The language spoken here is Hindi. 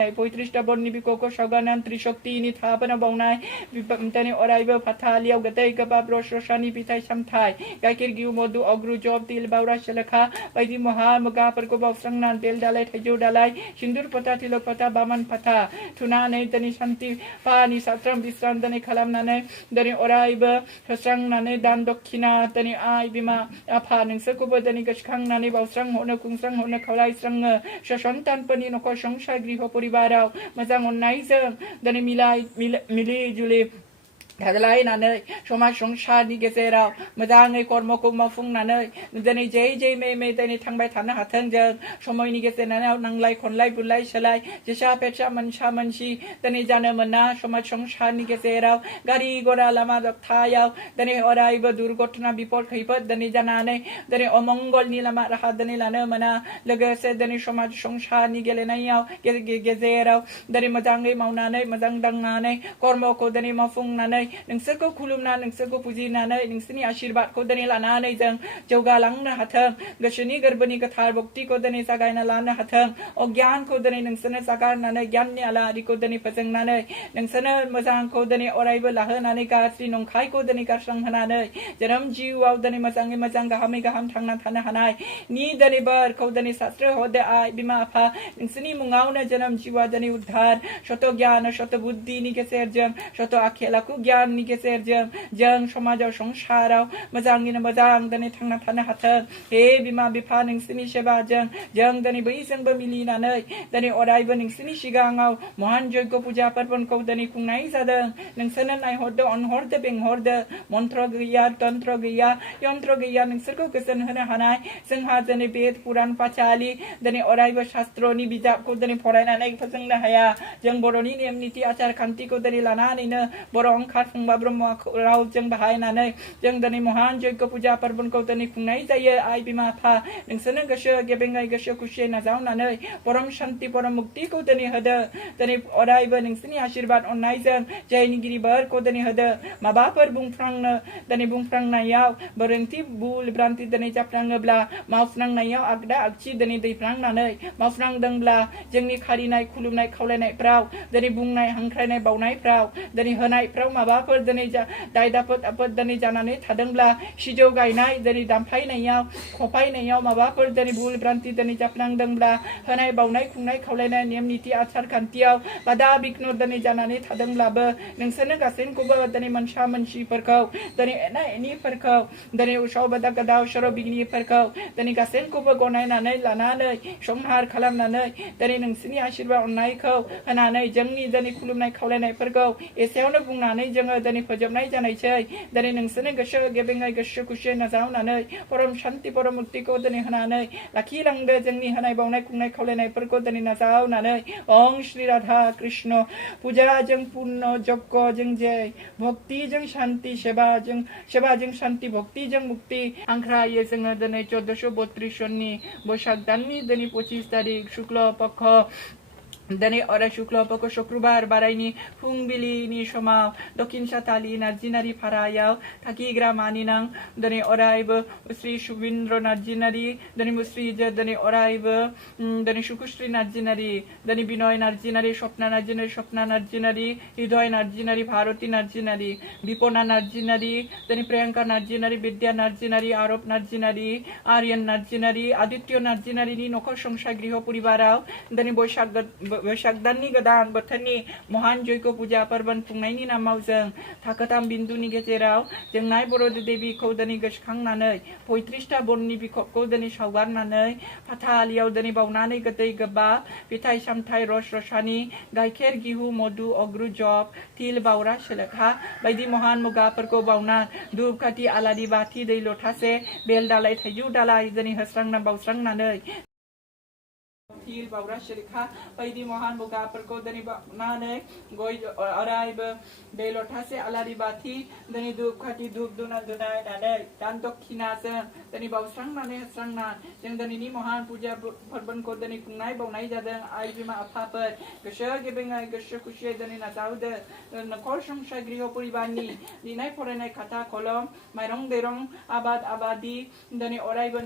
Poitrista bonni bikoko shaganan trishokti ni thapana baunai tani oraiba fathaliau gatai gaba broshani pitai samthai gaikir giu modu ogru job til baura shalakha baidi moha maga perko bausang nan bel dalai thajo dalai sindur pata tilok pata baman pata tuna nei tani shanti pani satram bisran tani khalam nane tani oraiba hasang nane dan dokkina tani ai bima apha ningse ko tani gashkhang nane bausang hona kungsang hona khalai sang shashantan pani noko sangsai griho Barau, mazang onai zeng, dan mili juli. Hadalai nane, shoma shongsha ni gezerau, madang kormo ko mafung nane, dani jay me dani thang bai thana hathang jeng, shomoi ni gezenana nang lai kon lai bulai shalai, jesha pecha manshi, dani jana mana, shoma shongsha ni gezerau, gari gora lama dok thayau, dani orai ba durgotna bipol khaipat, dani janane, dani omongol ni lama rahat dani lana mana, lagase dani shoma shongsha ni gelenayau, gezerau, dani madang maunane, madang dangane, kormo ko dani mafung nane, नोंसोर को खुलुमना नोंसोर को फुजिनानै नोंसोरनि आशीर्वादखौ दिनै लानानै जों जौगालांनो हाथों गोसोनि गोरबोनि गोथार भक्तिखौ दिनै जागायना लानो हाथों अज्ञानखौ दिनै नोंसोरनो जागारनानै गियाननि आलारिखौ दिनै फोजोंनानै नोंसोरनो मोजांखौ दिनै अरायबो लाहोनानै गाज्रि नंखायखौ दिनै गारस्रांहोनानै जोनोम जिउआव दिनै मोजाङै मोजां गाहामै गाहाम थांना थानो हानाय नि दिनै बोरखौ दिनै सास्त्र हदे आइ बिमा आफा नोंसोरनि मुङावनो जोनोम जिउआ दिनै उद्धार शत ज्ञान शत बुद्धिनि गेजेरजों शत आखेल आखु गियान नि गेजेरजों जों समाजाव संसाराव मोजाङैनो मोजां दिनै थांना थानो हाथों हे बिमा बिफा नोंसोरनि सेबाजों जों दिनै बैजोंबो मिलिनानै दिनै अरायबो नोंसोरनि सिगाङाव महान यज्ञ पुजा पार्बनखौ दिनै खुंनाय जादों नोंसोरनो नायहरदो अनहरदो बेंहरदो मन्त्र गैया तन्त्र गैया यन्त्र गैया नोंसोरखौ गोजोन होनो हानाय जोंहा दिनै बेद पुराण पाचालि दिनै अरायबो शास्त्रनि बिजाबखौ दिनै फरायनानै फोजोंनो हाया जों बर'नि नेम निति आसार खान्थिखौ दिनै लानानैनो बर' अंखार फुंबा ब्रह्म रावजों बाहायनानै जों दिनै महान यज्ञ पुजा पार्बनखौ दिनै खुंनाय जायो आइ बिमा आफा नोंसोरनो गोसो गेबेङै गोसो खुसियै नाजावनानै परम शान्ति परम मुक्तिखौ दिनै होदो दिनै अरायबो नोंसोरनि आशीर्वाद अननायजों जयनिगिरि बोरखौ दिनै होदो माबाफोर बुंफ्रांनायाव गोरोन्थि भुल भ्रान्ति दिनै जाफ्लाङोब्ला मावफ्लांनायाव आगदा आगसि दिनै दैफ्लांनानै मावफ्लांदोंब्ला जोंनि खारिनाय खुलुमनाय खावलायनायफ्राव दिनै बुंनाय हांख्रायनाय बावनायफ्राव दिनै होनायफ्राव माबाफोर दिनै दाय दाफोद आफोद दिनै जानानै थादोंब्ला सिजौ गायनाय दिनै दामफायनायाव खफायनायाव माबाफोर दिनै भुल भ्रान्ति दिनै जाफ्लांदोंब्ला होनाय बावनाय खुंनाय खावलायनाय नेम निति आसार खान्थियाव बादा बिघ्न दिनै जानानै थादोंब्लाबो नोंसोरनो गासैखौबो दिनै मोनसा मोनसिफोरखौ दिनै एना एनिफोरखौ दिनै उसाव बादा गदाव सर' बिघ्निफोरखौ दिनै गासैखौबो गनायनानै लानानै संहार खालामनानै दिनै नोंसोरनि आशीर्वाद अननायखौ होनानै जोंनि दिनै खुलुमनाय खावलायनायफोरखौ एसेयावनो बुंनानै जोङो दिनै फोजोबनाय जानायसै दिनै नोंसोरनो गोसो गेबेङै गोसो खुसियै नाजावनानै परम शान्ति परम मुक्तिखौ दिनै होनानै लाखिलांदो जोंनि होनाय बावनाय खुंनाय खावलायनायफोरखौ दिनै नाजावनानै ओं श्री राधा कृष्ण पूजाजों पुण्य यज्ञजों जय भक्तिजों शान्ति सेबाजों शान्ति भक्तिजों मुक्ति हांख्रायो जोङो दिनै 1432 सननि बैसाग दाननि दिनै 25 तारिख शुक्ल पक्ष दिनै अराय शुक्ल पक्ष शुक्रबार बारायनि फुंबिलिनि समाव दक्षिण सातालि नार्जिनारि फारायाव थाखिग्रा मानिनां दिनै अरायबो श्री सुबिन्द्र नार्जिनारि दिनै मुस्रिजो दिनै अरायबो दिनै सुकुश्री नार्जिनारि दिनै बिनय नार्जिनारि स्वप्ना नार्जिनारि हृदय नार्जिनारि भारती नार्जिनारि बिपना नार्जिनारि दिनै प्रियंका नार्जिनारि विद्या नार्जिनारि आरब नार्जिनारि आर्यन नार्जिनारि आदित्य नार्जिनारिनि नखर संसार गृह परिबाराव दिनै बैसाग दाननि गोदान बोथोरनि महान यज्ञ पुजा पार्बन खुंनायनि नामाव जों थाखोथाम बिन्दुनि गेजेराव जोंनाय बर' देबीखौ दिनै गोसोखांनानै 35टा बननि बिखबखौ दिनै सावगारनानै फाथालियाव दिनै बावनानै गोदै गोबाब फिथाइ सामथाइ रस रसानि गाइखेर गिहु मधु अग्रु जब तिल बावरा सेलेखा बायदि महान मुगाफोरखौ बावना धूप खाथि आलारि बाथि दै लथासे बेल दालाइ थाइजौ दालाइ दिनै होस्रांना बावस्रांनानै तिल बावरा सेलेखा बायदि महान मुगाफोरखौ दिनै बावनानै गय अरायबो दै लथासे आलारि बाथि दिनै धूप खाथि धूप धुना धुनायनानै दान दक्षिणाजों दिनै बावस्रांनानै होस्रांना जों दिनैनि महान पुजा फोरबोखौ दिनै खुंनाय बावनाय जादों आइ बिमा आफाफोर गोसो गेबेङै गोसो खुसियै दिनै नाजावदो नखर संसार गृह परिबारनि लिरनाय फरायनाय खाथा कलम माइरं दैरं आबाद आबादी दिनै अरायबो